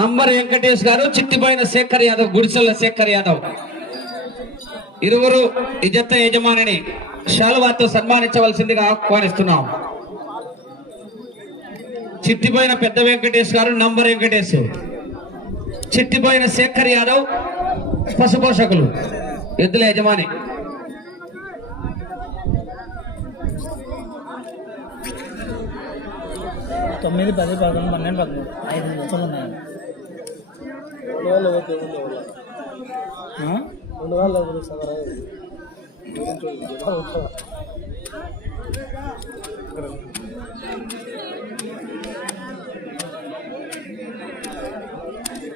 Number Venkatesh గారు చిట్టిపోయిన శేఖర్ యాదవ్ గుడిసెల్ల శేఖర్ యాదవ్. ఇరువురు ఈ జత యజమానిని శాలువాతో సన్మానించవలసిందిగా ఆహ్వానిస్తున్నాం. చిట్టిపోయిన పెద్ద వెంకటేష్ గారు నంబర్ వెంకటేష్. చిట్టిపోయిన శేఖర్ యాదవ్ పశుపోషకులు ఎద్దుల యజమాని. తొమ్మిది పది పదకొండు పన్నెండు పదమూడు ఐదు నిమిషాలు ఉన్నాయి ఆ?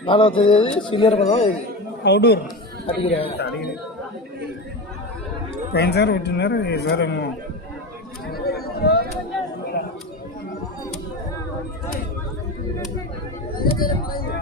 నాలుగో తేదీ సీనియర్ పదం ఇది? అవుట్డోర్ అడిగిరా సార్ పెట్టినారు? ఈసారి ఏమో. కొంచెం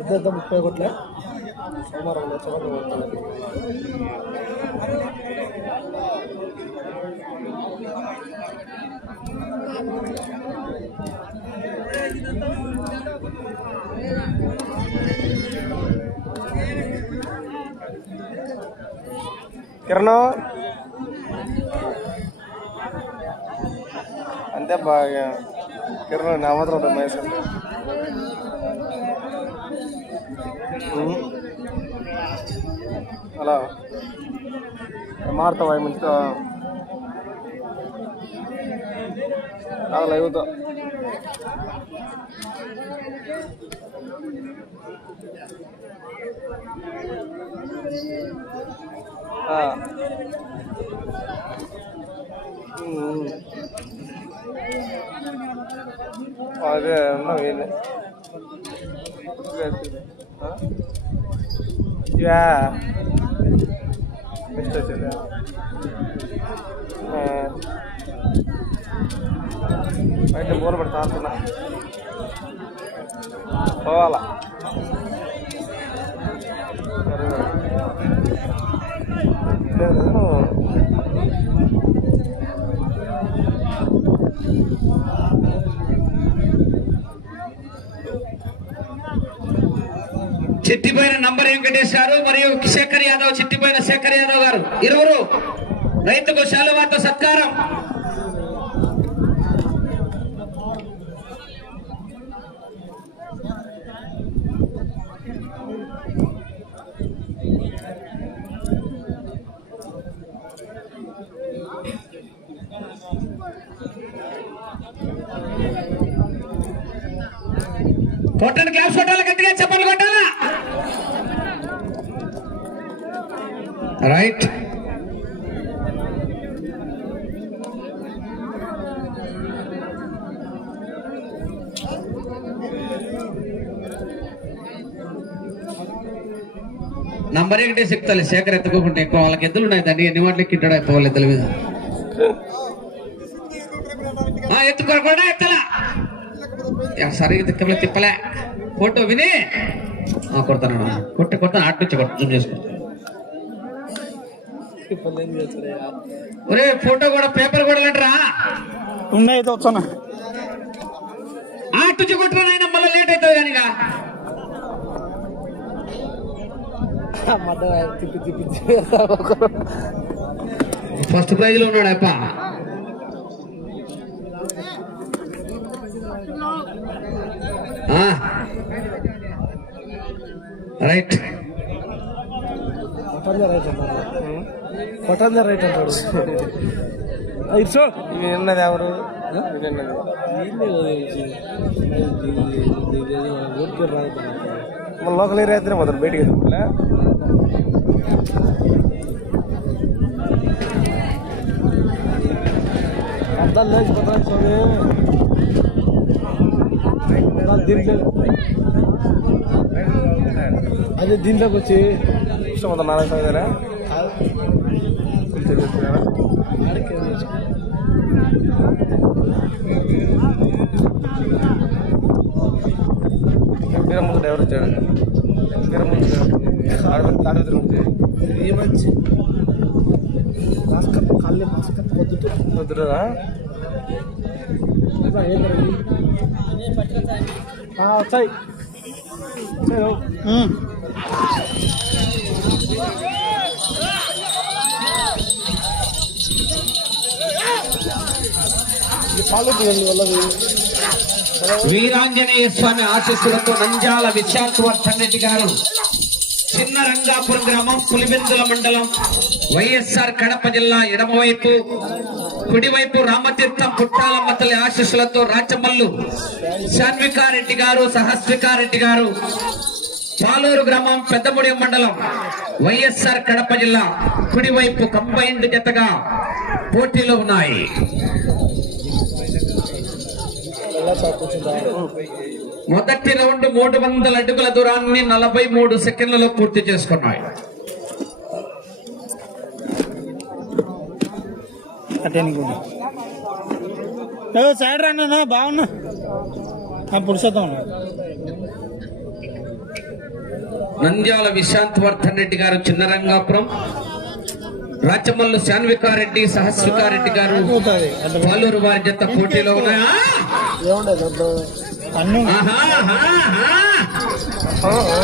ఇద్దరు ముప్పై ఒకట్లే సోమవారం లక్షలు కొట్టాలి అంతే బాగా. కిరణ్ నా మాత్రం మహేష్ అలా మారుతావా మంచిగా లైవ్తో అదే ఉన్నాం వీళ్ళే. నెక్స్ట్ వచ్చిందా. బయట మూల పెడతా పోవాలా సరే లేదు. కుమార్ వెంకటేష్ గారు మరియు శేఖర్ యాదవ్ చిట్టిపోయిన శేఖర్ యాదవ్ గారు. ఇరువురు రైతుకు శాలువాతో సత్కారం. చెప్తాలి శేఖర్ ఎత్తుకోకుంటే ఎక్కువ వాళ్ళకి ఎద్దులు ఉన్నాయి దాన్ని. ఎన్ని మాటలు ఎక్కింటాడు అయిపోవాలి ఎద్దుల మీద? ఎత్తుకోకుండా ఎత్తలా? సరిగ్గా తిక్కలే తిప్పలే. ఫోటో విని. కొడతాను కొట్టి కొడతాను ఆట నుంచి కొట్టు జూమ్ చేసుకో. ఇప్పుడు ఏం చేస్తాడు ఒరే ఫోటో కూడా పేపర్ కూడా లేటరా? అయితే వచ్చానా. ఆట నుంచి మళ్ళీ లేట్ అవుతుంది కనుక ఫస్ట్ ప్రైజ్లో ఉన్నాడు అప్ప రైట్ కొట్టందే రైట్ అంటాడు ఇట్స్ ఇవి ఉన్నది ఎవరు లోకల్ ఏరియా అయితేనే పోతారు బయటికి आप्धाल लइज बता शवे अब दिन ले गोचि, फुस्टम बता नालाग सागे ले यह? अज ते लेगते लेगोचिक ते लेगोचिक ఆడపడి తాడపత్రి నుంచి ఈ మంచి? భాస్కర్ కాళ్ళే భాస్కర్ వచ్చాయి. పాలు వెళ్ళదు. వీరాంజనేయ స్వామి ఆశీస్సులతో నంజాల విశాఖవర్ధన్ రెడ్డి గారు చిన్న రంగాపురం గ్రామం పులిబెందుల మండలం వైఎస్ఆర్ కడప జిల్లా ఎడమవైపు కుడివైపు రామతీర్థం పుట్టాలమ్మ తల్లి ఆశీస్సులతో రాచమల్లు శాన్వికారెడ్డి గారు సహస్వికారెడ్డి గారు పాలూరు గ్రామం పెద్దముడి మండలం వైఎస్ఆర్ కడప జిల్లా కుడివైపు కంబైండ్ జతగా పోటీలో ఉన్నాయి. మొదటి రౌండ్ మూడు వందల అడుగుల దూరాన్ని నలభై మూడు సెకండ్లలో పూర్తి చేసుకున్నాయి. అటే సైడ్ రండి బాగున్నా. పురుషోత్తం నంద్యాల విశాంత్ వర్ధన్ రెడ్డి గారు చిన్నరంగాపురం రాచమల్లు శాన్వికారెడ్డి సహస్వికారెడ్డి గారు పాలూరు వారి జత పోటీలో ఉన్నాయా? అన్ను ఆహా,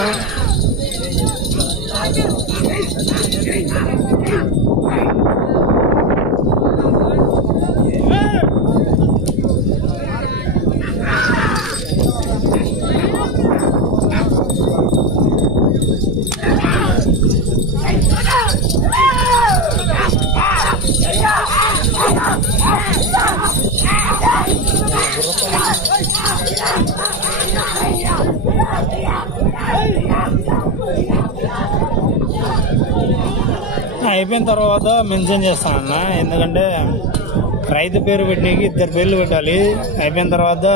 అయిపోయిన తర్వాత మెన్షన్ చేస్తానన్న ఎందుకంటే రైతు పేరు పెట్టడానికి ఇద్దరు పేర్లు పెట్టాలి. అయిపోయిన తర్వాత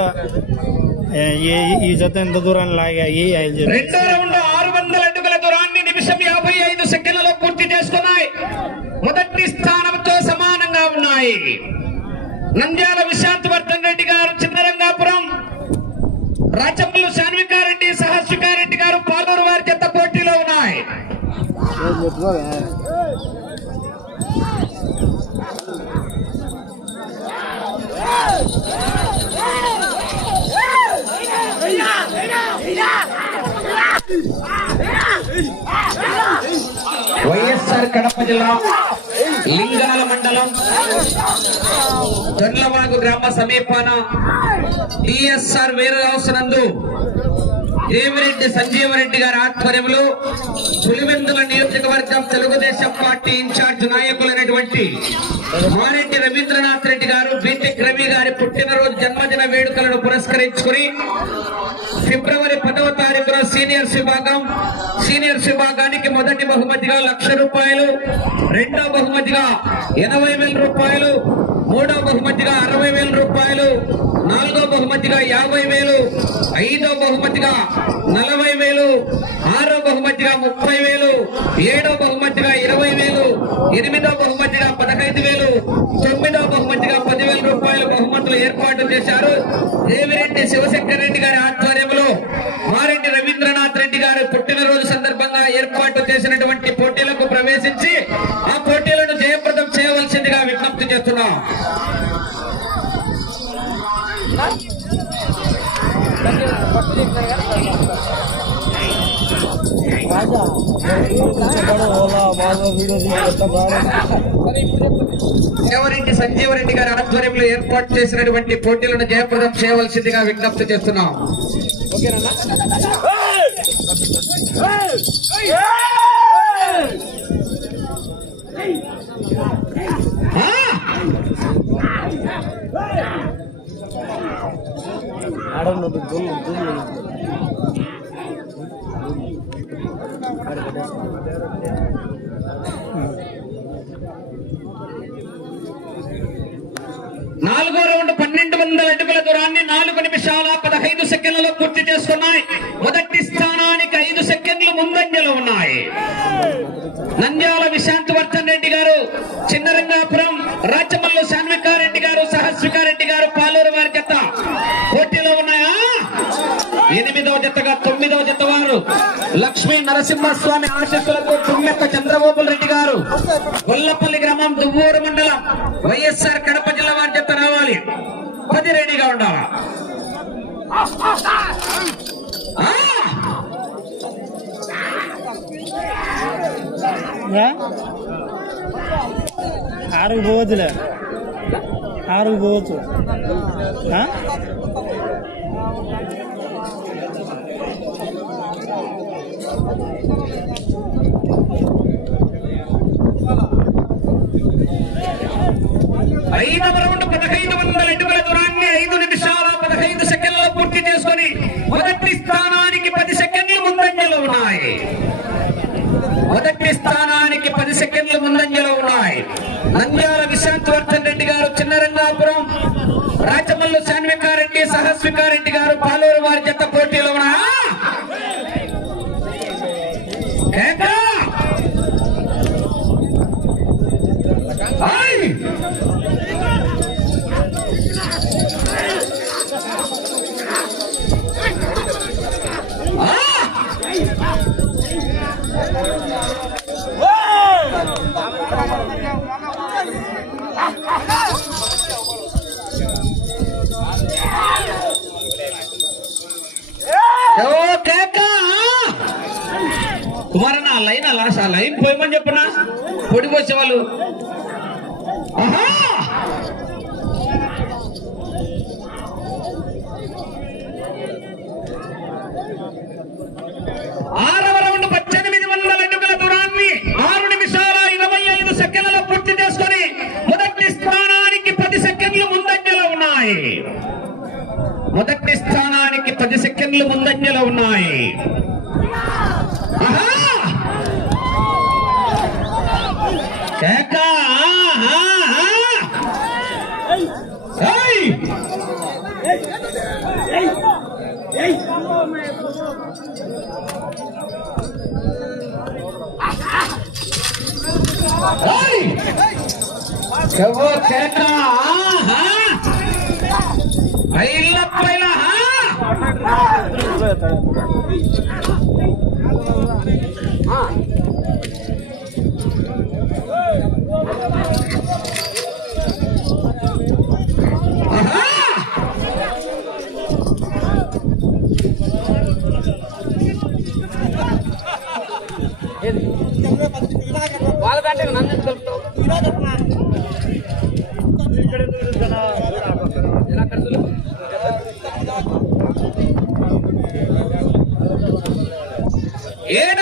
ఈ జత ఎంత దూరాన్ని లాగాయి అని చెప్పి. ఆరు వందల అడుగుల దూరాన్ని నిమిషం యాభై ఐదు సెకండ్లలో పూర్తి చేసుకున్నాయి. మొదటి స్థానంతో సమానంగా ఉన్నాయి. నంద్యాల విశాంత్ వర్ధన్ రెడ్డి గారు చిన్నరంగాపురం. రాచంపల్లి శాన్వికారెడ్డి సహస్వికారెడ్డి గారు పాలూరు వారి చెత్త పోటీలో ఉన్నాయి. వైఎస్ఆర్ కడప జిల్లా లింగాల మండలం దొర్లవాగు గ్రామ సమీపాన టిఎస్ఆర్ వేర్ హౌస్ నందు దేవిరెడ్డి సంజీవరెడ్డి గారి ఆధ్వర్యంలో పులివెందుల నియోజకవర్గం తెలుగుదేశం పార్టీ ఇన్ఛార్జ్ నాయకులైనటువంటి మారెడ్డి రవీంద్రనాథ్ మొదటి బహుమతిగా లక్ష రూపాయలు రెండో బహుమతిగా ఎనభై వేల రూపాయలు మూడో బహుమతిగా అరవై వేల రూపాయలు నాలుగో బహుమతిగా యాభై వేలు ఐదో బహుమతిగా నలభై వేలు ఆరో బహుమతిగా ముప్పై వేలు ఏడో బహుమతిగా ఇరవై వేలు ఎనిమిదో బహుమతిగా పదహైదు వేలు తొమ్మిదో బహుమతిగా పదివేల రూపాయల బహుమతులు ఏర్పాటు చేశారు. దేవిరెడ్డి శివశంకర్ రెడ్డి వీడియో దేవరెడ్డి సంజీవరెడ్డి గారి ఆధ్వర్యంలో ఏర్పాటు చేసినటువంటి పోటీలను జయప్రదం చేయవలసిందిగా విజ్ఞప్తి చేస్తున్నాం! నాలుగో రౌండ్ పన్నెండు వందల అడుగుల దూరాన్ని నాలుగు నిమిషాల పదహైదు సెకండ్లలో పూర్తి చేసుకున్నాయి మొదటి స్థానానికి ఐదు సెకండ్లు ముందంజలో ఉన్నాయి. నంద్యాల విశాంత్ వర్ధన్ రెడ్డి గారు చిన్నరంగాపురం రాచమల్లు శాన్వికారెడ్డి గారు సహస్వికారెడ్డి గారు పాలూరు వారి జత పోటీలో ఉన్నాయా ఎనిమిదవ జతగా తొమ్మిదవ జత వారు లక్ష్మీ నరసింహస్వామి ఆశస్సులతో తుమ్మెక్క చంద్రబాబు రెడ్డి గారు. గొల్లపల్లి గ్రామం దువ్వూరు మండలం వైఎస్ఆర్ కడప జిల్లా వారి జత రావాలి. పది రెడీగా ఉండాలా? ఆరు పోవచ్చులే. ఆరు పోవచ్చు ఆ? ఐదవ రౌండ్ పదహైదు వందల అడుగుల దూరాన్ని ఐదు నిమిషాల పదహైదు సెకండ్లలో పూర్తి చేసుకొని మొదటి స్థానానికి పది సెకండ్లు ముందంజలో ఉన్నాయి. మొదటి స్థానానికి పది సెకండ్లు ముందంజలో ఉన్నాయి. నంద్యాల విశాంత్ వర్ధన్ రెడ్డి గారు చిన్నరంగాపురం రాచమల్లు శాన్వికారెడ్డి సహస్వికారెడ్డి గారు పాలూరు వారి జత పోటీలో ఉన్నాయా ఆ లైన్ అలా ఆ లైన్ పోయమని చెప్పనా? పొడి వాళ్ళు. ఆరవ రౌండ్ పద్దెనిమిది వందల అడుగుల దూరాన్ని ఆరు నిమిషాల ఇరవై ఐదు సెకండ్లలో పూర్తి చేసుకొని మొదటి స్థానానికి పది సెకండ్లు ముందంజలో ఉన్నాయి. మొదటి స్థానానికి పది సెకండ్లు ముందంజలో ఉన్నాయి ఆహా! కేక! ఆహా! ఏయ్! ఏయ్! ఎవో కేక! ఆహా! ఐల పైల, ఆహా! ఆహా! వాళ్ళకంటే నన్ను ಏನ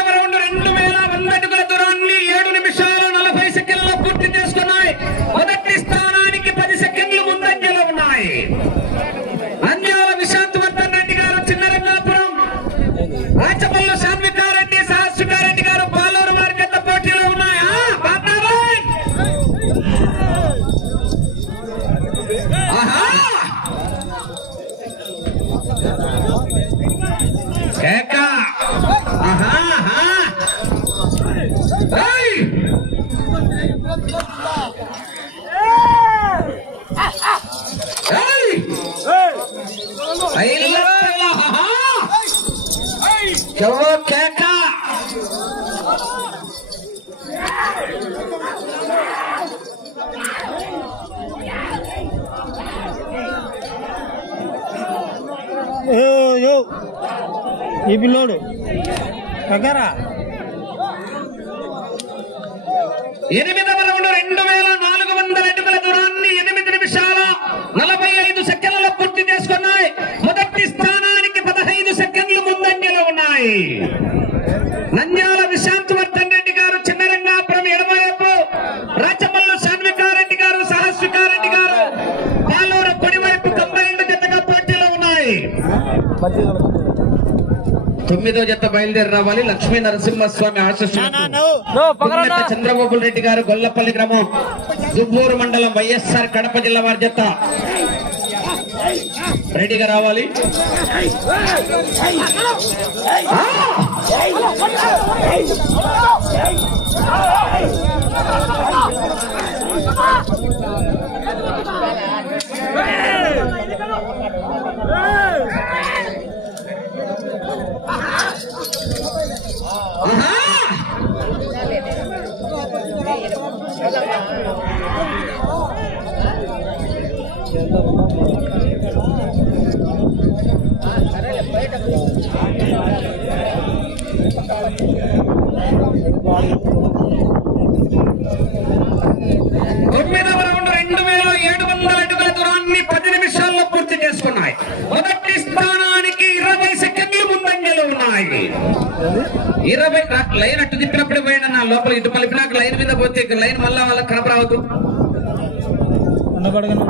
ఈ పిల్లోడు. దగ్గరా ఎనిమిదవ తొమ్మిదో జత బయలుదేరి రావాలి లక్ష్మీ నరసింహస్వామి ఆశీస్సులు పున్నెత చంద్రబాబు రెడ్డి గారు గొల్లపల్లి గ్రామం దుబ్బూరు మండలం వైఎస్ఆర్ కడప జిల్లా వారి జత రెడీగా రావాలి ఆహా! తొమ్మిదవ రౌండ్ రెండు వేల ఏడు వందల అడుగుల దూరాన్ని పది నిమిషాల్లో పూర్తి చేసుకున్నాయి మొదటి స్థానానికి ఇరవై సెకండ్లు ముందంజలు ఉన్నాయి ఇరవై రా- లైన్ అట్టు తిప్పినప్పుడు పోయిన నా లోపల ఇటు మలిపి నాకు లైన్ మీద పోతే ఇక లైన్ మళ్ళా వాళ్ళకి కనపరావద్దు ఉండబడగానే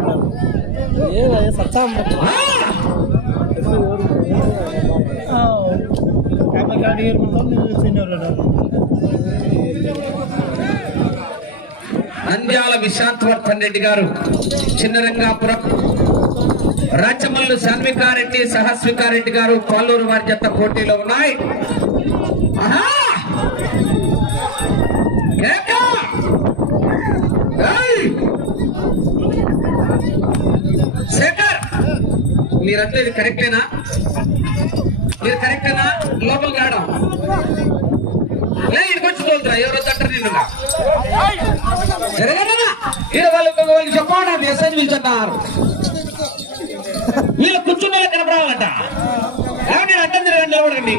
నంద్యాల విశాంతవర్ధన్ రెడ్డి గారు చిన్నరంగాపురం. రాచమల్లు సాన్వికారెడ్డి సహస్వికారెడ్డి గారు పాలూరు వారి జత పోటీలో ఉన్నాయి. ఆహా! శేఖర్ మీరంటే ఇది కరెక్టేనా? మీరు కరెక్టేనా? లోపలికి రావడం. ఇటుకొచ్చి తోలుతురా ఎవరు తట్టరు నిన్నుగా జరగనా ఈడ వాళ్ళకి వాళ్ళు చెప్పండి మెసేజ్ పిలుచున్నారు వీళ్ళు కూర్చున్న వాళ్ళకి కనపడాలంట. ఏమండి అడ్డం తిరగండి నిలబడండి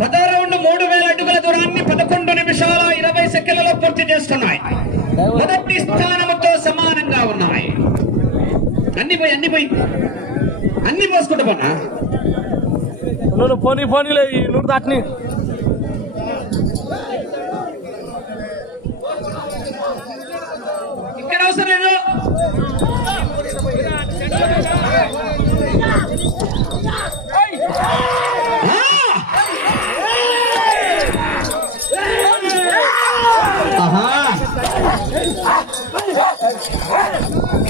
పదో రౌండ్ మూడు వేల అడుగుల దూరాన్ని పదకొండు నిమిషాల ఇరవై సెకండ్లలో పూర్తి చేస్తున్నాయి. మొదటి స్థానముతో సమానంగా ఉన్నాయి. అన్ని పోయి అన్ని పోయి. అన్ని పోసుకుంటా పోనా? పోనీ పోనీలే ఈ నూరు దాటిని.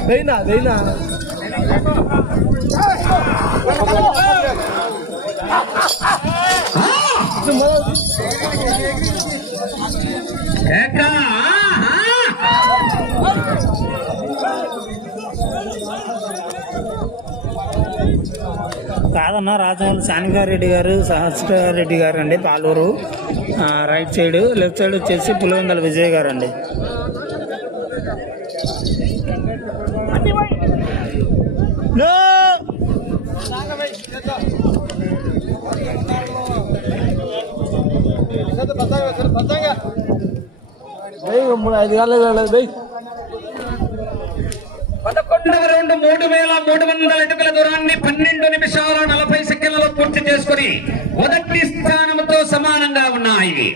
వెయినా వెయినా కేక, ఆహా. కాదన్న రాజమౌళి శానికారెడ్డి గారు సహస్రారెడ్డి గారు అండి Paluru right side left side వచ్చేసి పులివెందల విజయ్ గారు అండి నో! ఐదు కాలేదు వెయ్యి పదకొండవ రౌండ్ మూడు వేల మూడు వందల అడుగుల దూరాన్ని పన్నెండు నిమిషాల నలభై సెకండ్లలో పూర్తి చేసుకుని మొదటి స్థానంతో సమానంగా ఉన్నాయి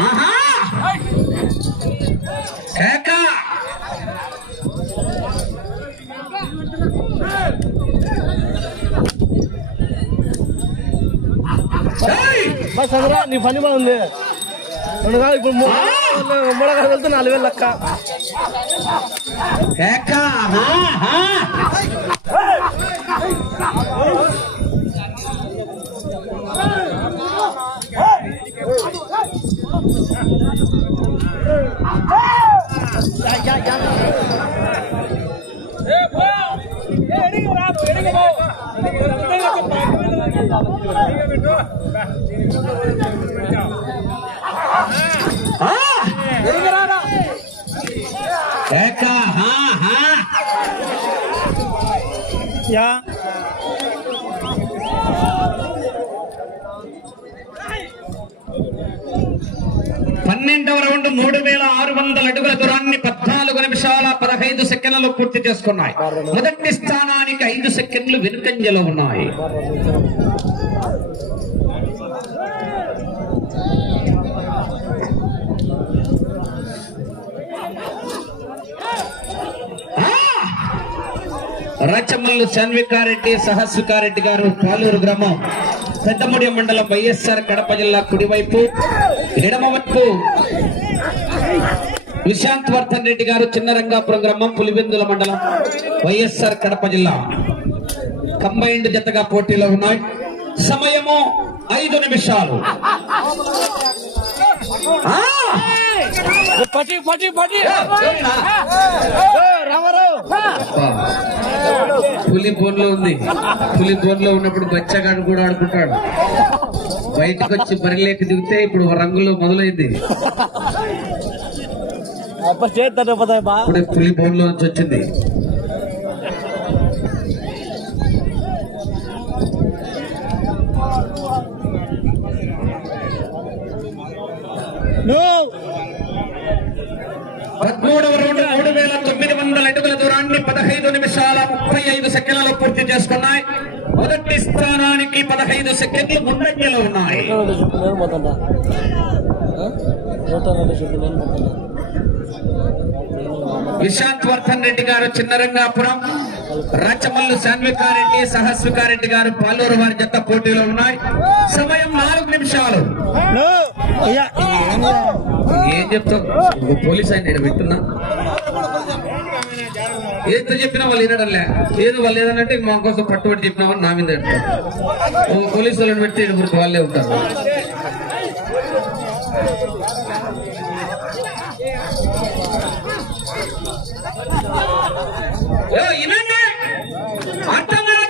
ఆహా! కేక! ఏయ్! బస్ చంద్రా నీ పని బాగుంది రెండు కాదు ఇప్పుడు మూడు మూడు కాదు వెళ్తే నాలుగు వేలు లెక్క కేక! యా పన్నెండవ రౌండ్ మూడు వేల ఆరు వందల అడుగుల దూరాన్ని పద్నాలుగు నిమిషాల పదహైదు సెకండ్లలో పూర్తి చేసుకున్నాయి. మొదటి స్థానానికి ఐదు సెకండ్లు వెనుకంజలో ఉన్నాయి. రచమల్లు శాన్వికారెడ్డి సహస్వికారెడ్డి గారు పాలూరు గ్రామం పెద్దముడి మండలం వైఎస్ఆర్ కడప జిల్లా కుడివైపు ఎడమవైపు విశాంత్ వర్ధన్ రెడ్డి గారు చిన్నరంగాపురం గ్రామం పులివెందుల మండలం వైఎస్ఆర్ కడప జిల్లా. కంబైన్డ్ జతగా పోటీలో ఉన్నాయి. సమయము ఐదు నిమిషాలు. ఆ! పట్టి పట్టి పట్టి ఎవరినా? రామారావు. అబ్బా. పులి బోన్లో ఉంది. పులి బోన్లో ఉన్నప్పుడు బచ్చగాడు కూడా ఆడుకుంటాడు. బయటకు వచ్చి బరిలేకి దిగితే ఇప్పుడు రంగులో మొదలైంది. ఇప్పుడే పులి బోన్లో నుంచి వచ్చింది. పదమూడవ రౌండ్ మూడు వేల తొమ్మిది వందల అడుగుల దూరాన్ని పదహైదు నిమిషాల ముప్పై ఐదు సెకండ్లలో పూర్తి చేసుకున్నాయి. మొదటి స్థానానికి పదహైదు సెకండ్లు ముందంజలో ఉన్నాయి. విశాంత్ వర్ధన్ రెడ్డి గారు చిన్నరంగాపురం రాచమల్లు శాన్వికారెడ్డి సహస్వికారెడ్డి గారు పాలూరు వారి జత పోటీలో ఉన్నాయి. సమయం నాలుగు నిమిషాలు. ఏం చెప్తావు? పోలీస్ ఆయన ఈడ వింటున్నా ఏదో చెప్పినా వాళ్ళు వినడంలే. ఏదో వాళ్ళు ఏదనంటే మా కోసం పట్టుబడి చెప్పినామని నా మీద ఓ పోలీసు వాళ్ళని పెడితే ఇటు వాళ్ళే ఉంటారు.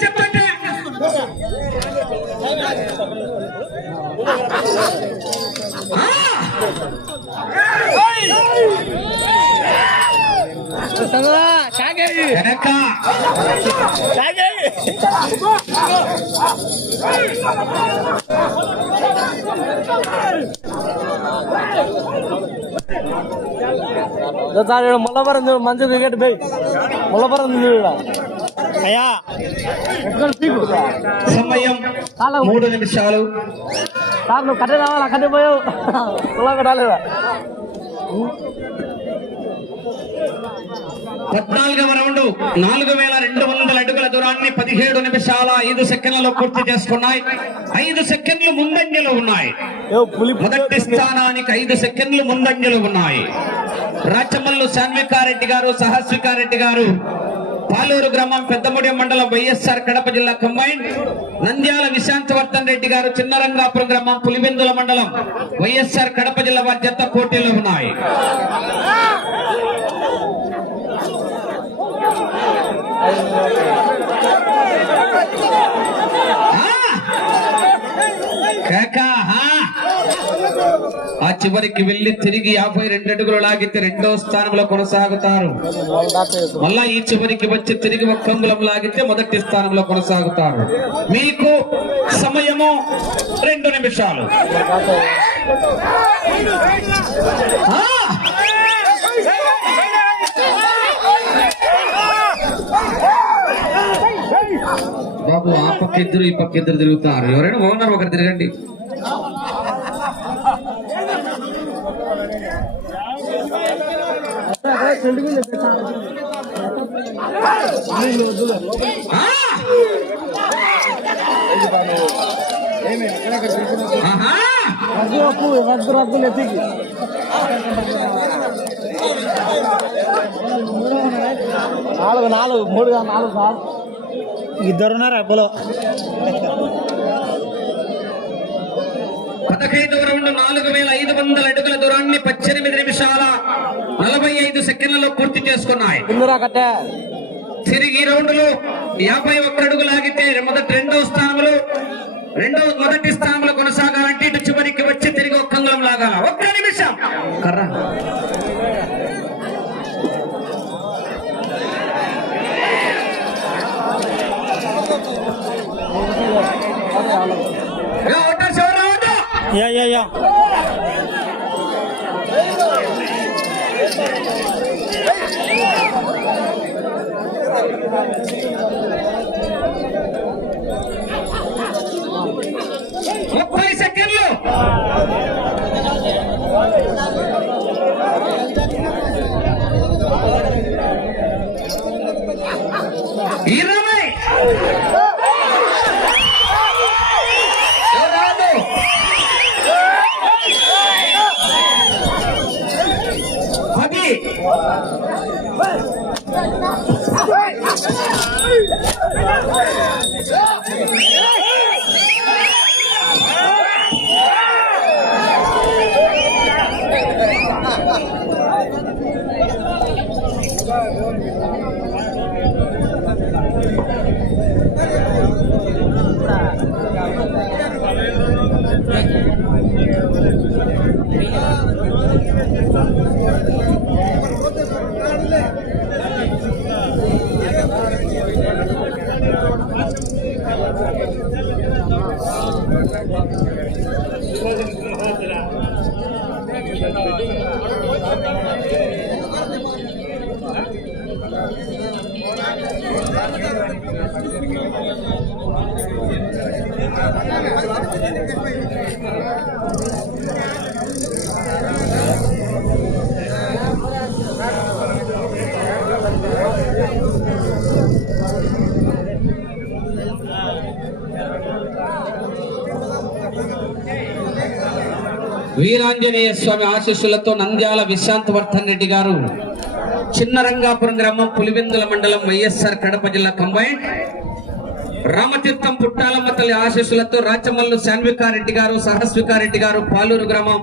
చెప్పండి. எனக்கா மொழ பறந்து மஞ்சள் கேட்டு போய் மொழ అయ్యా. సమయం మూడు నిమిషాలు. సార్ నువ్వు కట్టే రావాలా? కట్టే పోయావు. కట్టాలేదా? పద్నాలుగవ రౌండ్ నాలుగు వేల రెండు వందల అడుగుల దూరాన్ని పదిహేడు నిమిషాల ఐదు సెకండ్లలో పూర్తి చేసుకున్నాయి. ఐదు సెకండ్లు ముందంజలో ఉన్నాయి. మొదటి స్థానానికి ఐదు సెకండ్లు ముందంజలు ఉన్నాయి. రాచమల్లు శాన్వికారెడ్డి గారు సహస్వికారెడ్డి గారు పాలూరు గ్రామం పెద్దముడి మండలం వైఎస్ఆర్ కడప జిల్లా కంబైన్. నంద్యాల విశాంతవర్ధన్ రెడ్డి గారు చిన్నరంగాపురం గ్రామం పులివెందుల మండలం వైఎస్ఆర్ కడప జిల్లా బాధ్యత పోటీలో ఉన్నాయి. కాకా హా. ఆ చివరికి వెళ్ళి తిరిగి యాభై రెండు అడుగులు లాగితే రెండో స్థానంలో కొనసాగుతారు. మళ్ళా ఈ చివరికి వచ్చి తిరిగి ఒక్కంగులం లాగితే మొదటి స్థానంలో కొనసాగుతారు. మీకు సమయము రెండు నిమిషాలు. బాబు ఆ పక్క ఇద్దరు ఈ పక్క ఇద్దరు తిరుగుతారు ఎవరైనా ఓనర్ ఒకరు తిరగండి ఆ! ఆహా! రద్దు అప్పు రద్దు రద్దు నెత్తికి నాలుగు నాలుగు మూడు కాదు, నాలుగు సార్. ఇద్దరున్నారు? అబ్బలో పదహైదవ రౌండ్ నాలుగు వేల ఐదు వందల అడుగుల దూరాన్ని పద్దెనిమిది నిమిషాల నలభై ఐదు సెకండ్లలో పూర్తి చేసుకున్నాయి. తిరిగి రౌండ్లో యాభై ఒక్క అడుగు లాగితే మొదటి రెండో స్థానంలో రెండో మొదటి స్థానంలో కొనసాగాలంటే ఇటు చివరికి వచ్చి తిరిగి ఒక్క అంగుళం లాగాల. ఒక్క నిమిషం. కర్ర. వీరాంజనేయ స్వామి ఆశీస్సులతో నంద్యాల విశాంతవర్ధన్ రెడ్డి గారు చిన్న రంగాపురం గ్రామం పులివెందుల మండలం వైఎస్ఆర్ కడప జిల్లా కంబైన్ రామతీర్థం పుట్టాలమ్మ తల్లి ఆశీస్సులతో రాచమల్లు శాన్వికారెడ్డి గారు సహస్వికారెడ్డి గారు పాలూరు గ్రామం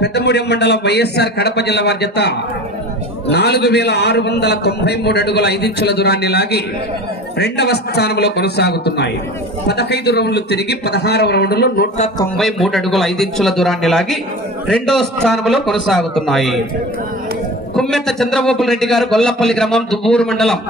పెద్దమూడెం మండలం వైఎస్ఆర్ కడప జిల్లా వారి నాలుగు వేల ఆరు వందల తొంభై మూడు అడుగుల ఐదించుల దూరాన్ని లాగి రెండవ స్థానంలో కొనసాగుతున్నాయి. పదహైదు రౌండ్లు తిరిగి పదహారవ రౌండ్లో నూట తొంభై మూడు అడుగుల ఐదించుల దూరాన్ని లాగి రెండవ స్థానంలో కొనసాగుతున్నాయి. కుమ్మెత్త చంద్రబాబు రెడ్డి గారు గొల్లపల్లి గ్రామం దుబ్బూరు మండలం